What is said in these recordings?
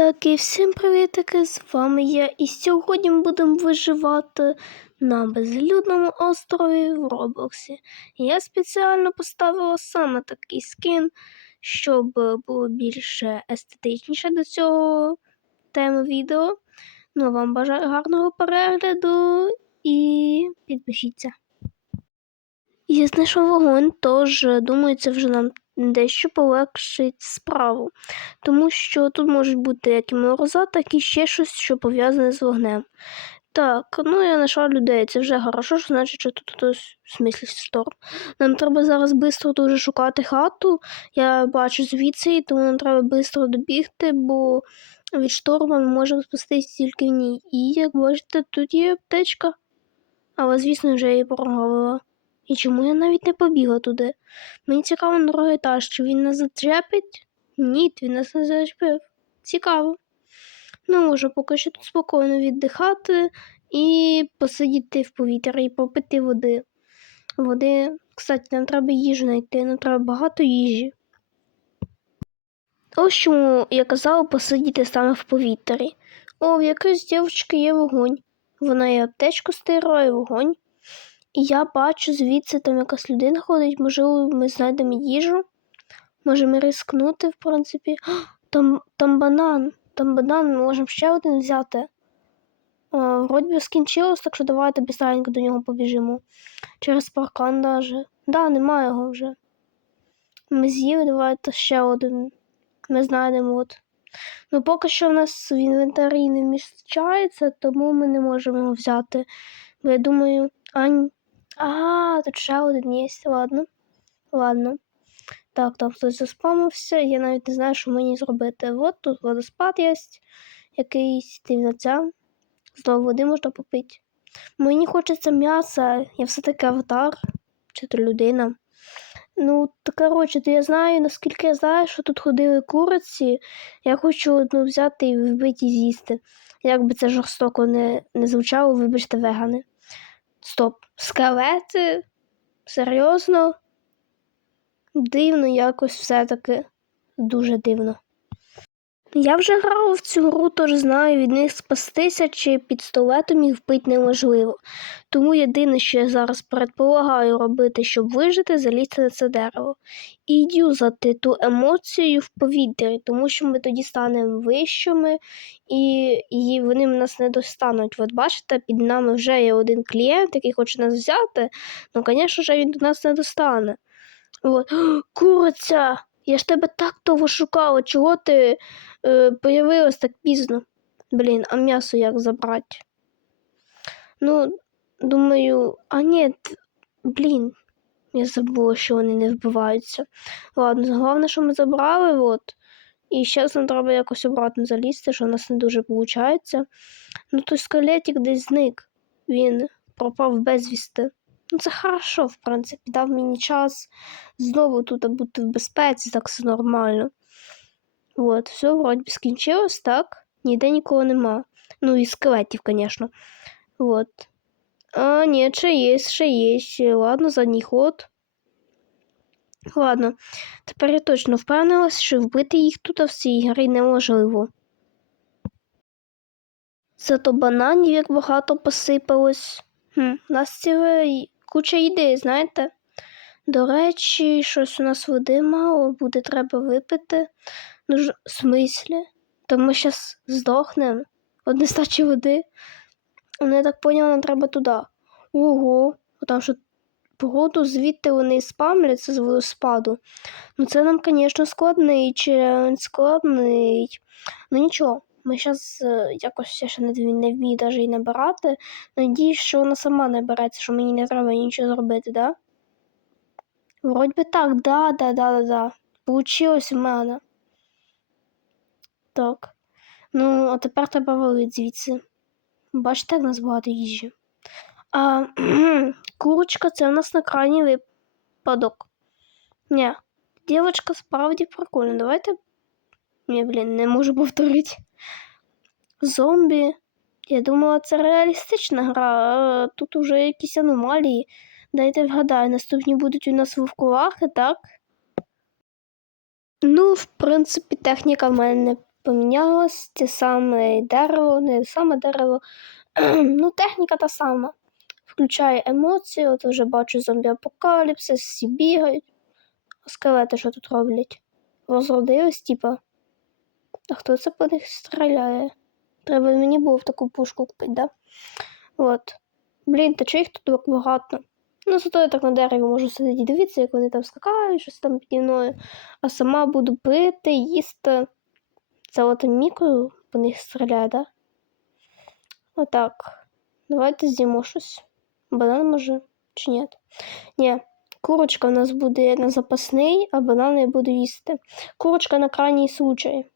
Так, і всім привітики, з вами я. І сьогодні ми будемо виживати на безлюдному острові в Роблоксі. Я спеціально поставила саме такий скін, щоб було більше естетичніше до цього теми відео. Ну, вам бажаю гарного перегляду і підпишіться. Я знайшов вогонь, тож думаю, це вже нам дещо полегшить справу тому що тут можуть бути як і мороза, так і ще щось, що пов'язане з вогнем. Так, ну я знайшла людей, це вже хорошо, що значить, що тут хтось в смислі шторм. Нам треба зараз швидко дуже шукати хату. Я бачу звідси, тому нам треба швидко добігти, бо від шторму ми можемо спастись тільки в ній. І як бачите, тут є аптечка. Але, звісно, вже її прогавила. І чому я навіть не побігла туди? Мені цікаво на другий етаж, чи він нас зачепить? Ні, він нас не зачепив. Цікаво. Ну, можу поки що тут спокійно віддихати і посидіти в повітрі і попити води. Води, кстати, нам треба їжу знайти, нам треба багато їжі. Ось чому я казала посидіти саме в повітрі. О, в якоїсь дівчинки є вогонь. Вона і аптечку стирає, вогонь. І я бачу звідси там якась людина ходить, можливо, ми знайдемо їжу. Можемо рискнути, в принципі. А, Там, там банан. Там банан, ми можемо ще один взяти. Вроді скінчилось, так що давайте быстренько до нього побіжимо. Через паркан даже. Да, немає його вже. Ми з'їли, давайте ще один. Ми знайдемо от. Ну, поки що в нас в інвентарі не вміщається, тому ми не можемо його взяти. Бо я думаю, ань. А, тут ще один є. Ладно. Ладно. Так, там хтось заспамився, я навіть не знаю, що мені зробити. От тут водоспад є, якийсь дивляться. Знову води можна попити. Мені хочеться м'яса, я все-таки аватар, чи то людина. Ну, то коротше, то я знаю, наскільки я знаю, що тут ходили куриці, я хочу одну взяти і вбити і з'їсти. Як би це жорстоко не, не звучало, вибачте, вегани. Стоп, скелети? Серйозно? Дивно якось все-таки дуже дивно. Я вже грала в цю гру, тож знаю, від них спастися чи під столетом їх вбити неможливо. Тому єдине, що я зараз предполагаю робити, щоб вижити, залізти на це дерево. І юзати ту емоцію в повітрі, тому що ми тоді станемо вищими і, і вони нас не достануть. От бачите, під нами вже є один клієнт, який хоче нас взяти, ну, звісно він до нас не достане. От. Куриця! Я ж тебе так довго шукала, чого ти е, появилась так пізно? Блін, а м'ясо як забрати? Ну, думаю, а ні, блін, я забула, що вони не вбиваються. Ладно, головне, що ми забрали, от. І зараз нам треба якось обратно залізти, що у нас не дуже виходить. Ну, той скелетик десь зник. Він пропав безвісти. Ну, це хорошо, в принципі, дав мені час знову тут бути в безпеці, так все нормально. От, все, вроді скінчилось, так? Ніде нікого нема. Ну і скелетів, звісно. Вот. А, ні, ще є, ще є. Ладно, задній ход. Ладно, тепер я точно впевнилась, що вбити їх тут в цій грі неможливо. Зато бананів як багато посипалось. Хм, нас ціле куча ідей, знаєте? До речі, щось у нас води мало, буде треба випити. Ну в смислі? То ми зараз здохнемо від нестачі води. Ну, я так поняла, нам треба туди. Ого, там що погоду звідти вони спамляться з водоспаду. Ну це нам, звісно, складний челендж, складний. Ну нічого. Ми зараз якось я ще не, не вмію навіть і набирати. Надіюсь, що вона сама набереться, що мені не треба нічого зробити, да? Вроді би так, да, да, да, да, да. Получилось у мене. Так. Ну, а тепер треба валити звідси. Бачите, як у нас багато їжі. А курочка це у нас на крайній випадок. Ні, дівчинка справді прикольна. Давайте. Ні, блін, не можу повторити. Зомбі. Я думала, це реалістична гра, а тут уже якісь аномалії. Дайте вгадаю, наступні будуть у нас вовкулахи, так? Ну, в принципі, техніка в мене помінялось, те саме дерево, не саме дерево, ну, техніка та сама. Включає емоції, от вже бачу зомбі-апокаліпсис, всі бігають. А скелети що тут роблять? Розродились, типа. А хто це по них стріляє? Треба мені було в таку пушку купити, да? От. Блін, та чи їх тут багато? Ну, зато я так на дереві можу сидіти і дивитися, як вони там скакають, щось там піді мною. А сама буду пити, їсти. Це от мікро по них стріляє, да? Отак. Давайте з'їмо щось. Банан може? Чи ні? Ні. Курочка у нас буде на запасний, а банани я буду їсти. Курочка на крайній случай.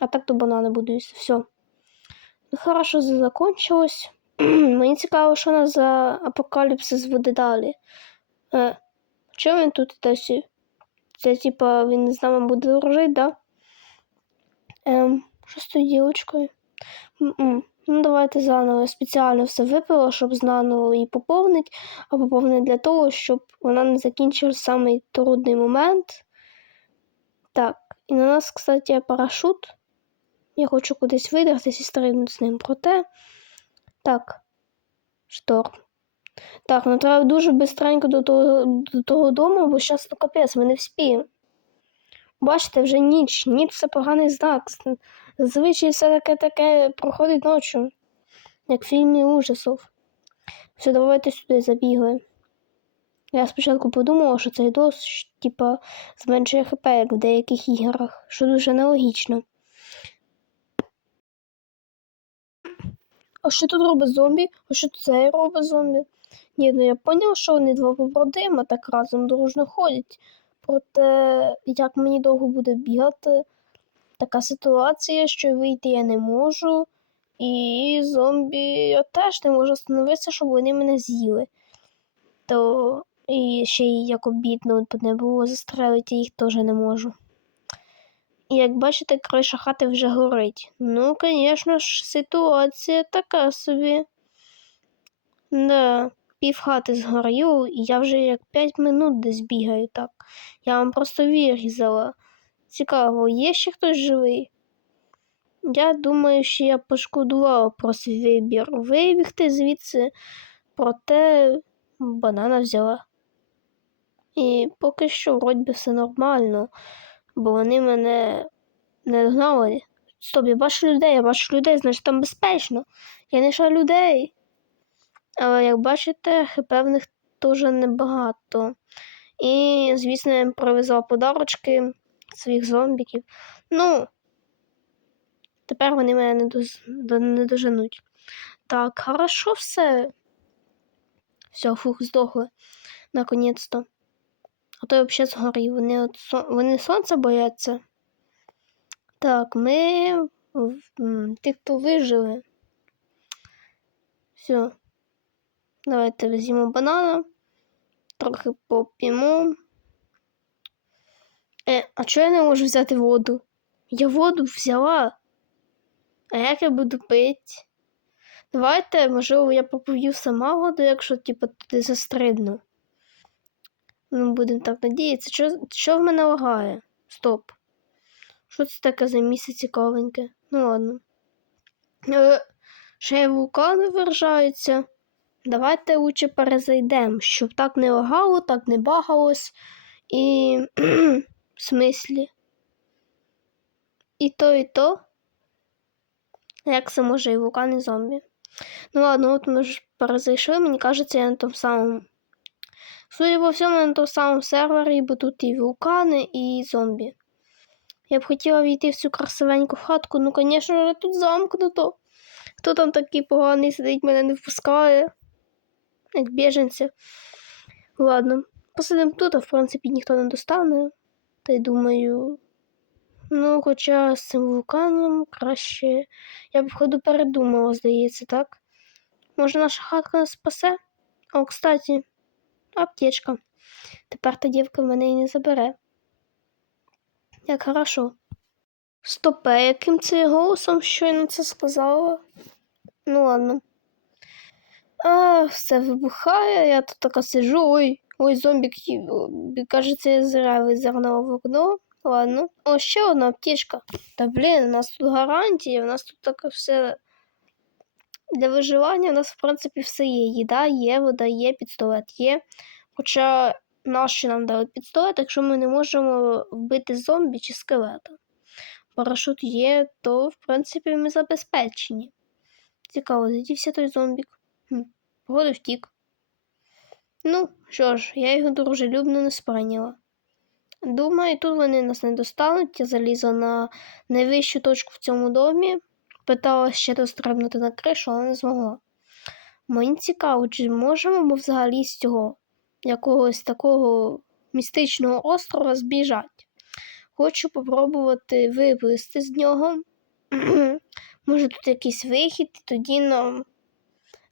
А так то банани буду їсти. Все. Хорошо, закончилось. Мені цікаво, що нас за апокаліпсис буде далі. Е, Чому він тут досі? Це типа він з нами буде дружити, да? Ем, що з тою дівчинкою? М-м. Ну, давайте заново. Спеціально все випила, щоб заново її поповнити, а поповнити для того, щоб вона не закінчила самий трудний момент. Так, і на нас, кстати, парашут. Я хочу кудись видихтись і стрибнути з ним. Проте. Так, шторм. Так, ну треба дуже бистренько до того, до того дому, бо зараз то капець, ми не вспіємо. Бачите, вже ніч, ніч це поганий знак. Зазвичай все таке таке проходить ночі, як в фільмі ужасів. Все, давайте сюди забігли. Я спочатку подумала, що цей дощ, типа, зменшує хп, як в деяких іграх, що дуже нелогічно. А що тут робить зомбі? А що цей робить зомбі? Ні, ну я поняв, що вони два побратима так разом дружно ходять. Проте, як мені довго буде бігати, така ситуація, що вийти я не можу, і зомбі я теж не можу остановитися, щоб вони мене з'їли. То і ще й як обідно не було застрелити, їх теж не можу. Як бачите, криша хати вже горить. Ну, звісно ж, ситуація така собі. Да, пів хати згорів, і я вже як 5 минут десь бігаю так. Я вам просто вирізала. Цікаво, є ще хтось живий? Я думаю, що я пошкодувала про свій вибір. Вибігти звідси, проте банана взяла. І поки що вроді все нормально, бо вони мене не догнали. Стоп, я бачу людей, я бачу людей, значить там безпечно. Я не шаю людей. Але як бачите, хп в теж небагато. І, звісно, я їм привезла подарочки своїх зомбіків. Ну, тепер вони мене не, доз... не доженуть. Так, хорошо все. Все, фух, здохли. Наконець-то. А то я взагалі згорів. Вони, от... вони сонця бояться. Так, ми ті, хто вижили. Все. Давайте візьмемо банана. Трохи поп'ємо. Е, а чого я не можу взяти воду? Я воду взяла. А як я буду пити? Давайте, можливо, я попою сама воду, якщо типу, туди застрибну. Ну, будемо так надіятися. Що, що в мене лагає? Стоп. Що це таке за місце цікавеньке? Ну ладно. Е, ще й вулкани виражаються. Давайте лучше перезайдемо, щоб так не лагало, так не багалось. І в смислі. І то, і то. Як це може і вулкан, і зомбі? Ну ладно, от ми ж перезайшли, мені кажеться, я на тому самому. Судя по всьому, на тому самому сервері, бо тут і вулкани, і зомбі. Я б хотіла війти в цю красивеньку хатку, ну, звісно, тут замкнуто. Хто там такий поганий сидить, мене не впускає, як біженця. Ладно, посидимо тут, а в принципі ніхто не достане. Та й думаю. Ну, хоча з цим вулканом краще. Я б ходу передумала, здається, так? Може, наша хатка нас спасе? О, кстати, аптечка. Тепер та дівка мене і не забере. Як хорошо. Стопе, яким це голосом щойно це сказала? Ну ладно. А, все вибухає, я тут така сижу. Ой, ой, зомбік, кажеться, я зря визирнула в окно. Ладно. О, ще одна аптечка. Та блін, у нас тут гарантія, у нас тут таке все. Для виживання у нас, в принципі, все є. Їда є, вода є, пістолет є. Хоча нащо нам дали пістолет, якщо ми не можемо вбити зомбі чи скелета. Парашут є, то, в принципі, ми забезпечені. Цікаво, де дівся той зомбік? Хм, втік. Ну, що ж, я його дружелюбно не сприйняла. Думаю, тут вони нас не достануть. Я залізла на найвищу точку в цьому домі, питала ще дострибнути на кришу, але не змогла. Мені цікаво, чи можемо ми взагалі з цього якогось такого містичного острова збіжати. Хочу попробувати виплисти з нього. Може, тут якийсь вихід, і тоді нам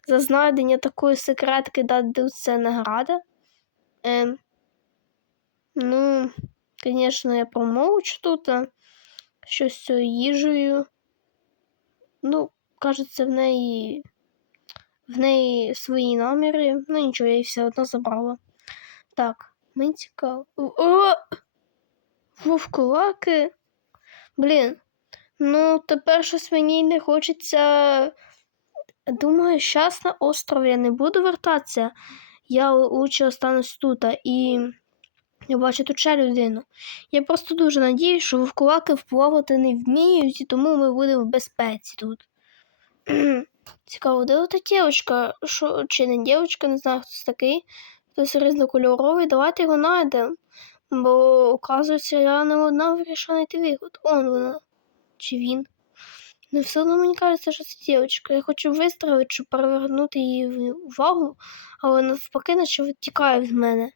за знайдення такої секретки дадуться награда. Ем, ну, звісно, я промовчу тут. Щось з цією їжею. Ну, кажеться, в неї в неї свої наміри. Ну нічого, я її все одно забрала. Так, мені цікаво. О! Вовкулаки. Блін. Ну, тепер щось мені не хочеться. Думаю, щас на остров я не буду вертатися. Я лучше останусь тут. І я бачу тут ще людину. Я просто дуже надіюсь, що вовкулаки вплавати не вміють, і тому ми будемо в безпеці тут. Цікаво, де ота дівчинка? Що, чи не дівчинка, не знаю, хтось такий. Хтось різнокольоровий, давайте його знайдемо. Бо, оказується, я не одна вирішила знайти виход. Он вона. Чи він? Ну, все одно мені кажеться, що це дівчинка. Я хочу вистрелити, щоб перевернути її увагу, але навпаки, наче тікає від мене.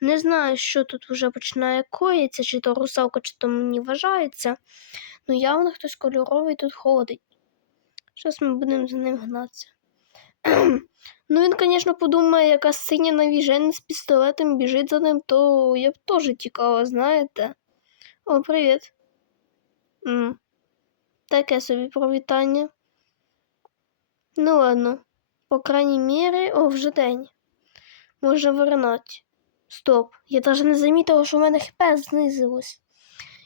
Не знаю, що тут вже починає коїться, чи то русалка, чи то мені вважається. Ну явно хтось кольоровий тут ходить. Зараз ми будемо за ним гнатися. ну, він, звісно, подумає, яка синя навіжена з пістолетом біжить за ним, то я б теж тікала, знаєте. О, привіт. М. Таке собі привітання. Ну ладно. По крайній мірі, о, вже день. Можна виринати. Стоп. Я навіть не замітила, що в мене хп знизилось.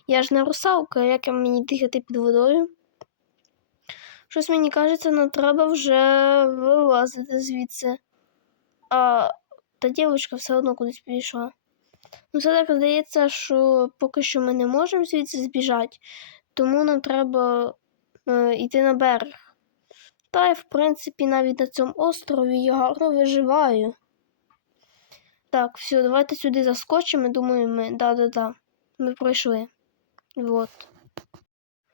Я ж не русалка, як мені дихати під водою. Щось мені кажеться, нам треба вже вилазити звідси. А та дівчинка все одно кудись пішла. Ну, все так здається, що поки що ми не можемо звідси збіжати, тому нам треба е, йти на берег. Та й, в принципі, навіть на цьому острові я гарно виживаю. Так, все, давайте сюди заскочимо. Думаю, ми. Да-да-да. Ми пройшли. Вот.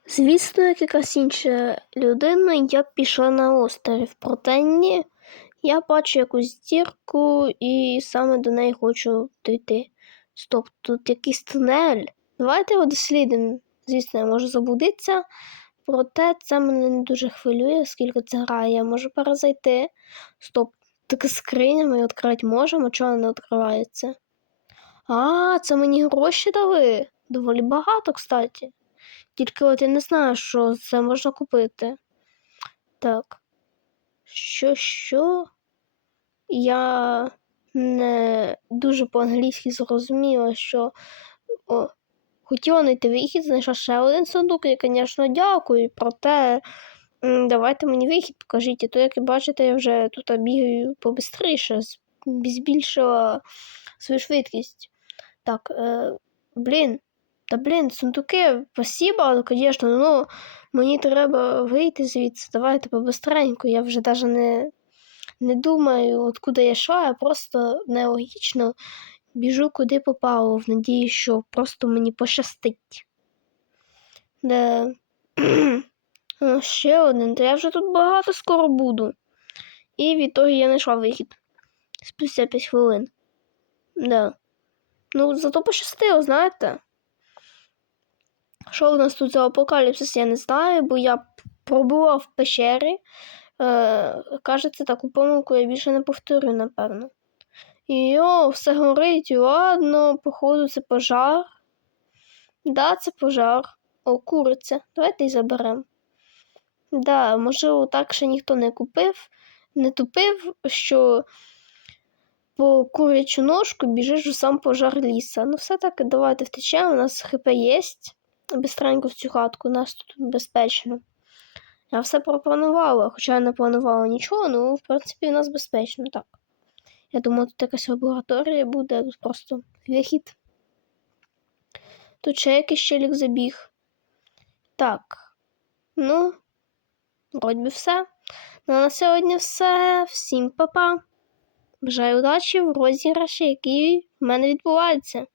Звісно, як якась інша людина, я пішла на острів. Проте ні. Я бачу якусь дірку і саме до неї хочу дійти. Стоп, тут якийсь тунель. Давайте його дослідимо. Звісно, я можу заблудитися. Проте це мене не дуже хвилює, скільки це грає, я можу перезайти. Стоп, така скриня ми відкрити можемо, чого не відкривається? А, це мені гроші дали. Доволі багато, кстати. Тільки от я не знаю, що це можна купити. Так. Що, що? Я не дуже по-англійськи зрозуміла, що о, хотіла знайти вихід, знайшла ще один сундук, і, звісно, дякую. Проте давайте мені вихід покажіть. А то, як бачите, я вже тут бігаю побистріше, збільшила свою швидкість. Так, е, блін. Та блін, сундуки, спасибо, звісно, ну мені треба вийти звідси. Давайте побистренько. Я вже навіть не, не думаю, откуда я йшла, я просто нелогічно біжу куди попало, в надії, що просто мені пощастить. Де... О, Ще один, то я вже тут багато скоро буду. І відтоді я знайшла вихід. Спустя 5 хвилин. Да. Ну, зато пощастило, знаєте. Що у нас тут за апокаліпсис, я не знаю, бо я пробула в печері. Е, кажеться, таку помилку я більше не повторю, напевно. І о, все горить, ладно, походу, це пожар. Да, це пожар. О, куриця. Давайте її заберемо. Да, можливо, так ще ніхто не купив, не тупив, що по курячу ножку, біжиш у сам пожар ліса. Ну, все таки, давайте втечемо, у нас хп є. Бистренько в цю хатку, у нас тут безпечно. Я все пропонувала, хоча я не планувала нічого, ну, в принципі, у нас безпечно, так. Я думаю, тут якась лабораторія буде, тут просто вихід. Тут ще якийсь щелік забіг. Так. Ну, вроді би все. Ну, а на сьогодні все. Всім па-па. Бажаю удачі в розіграші, який в мене відбувається.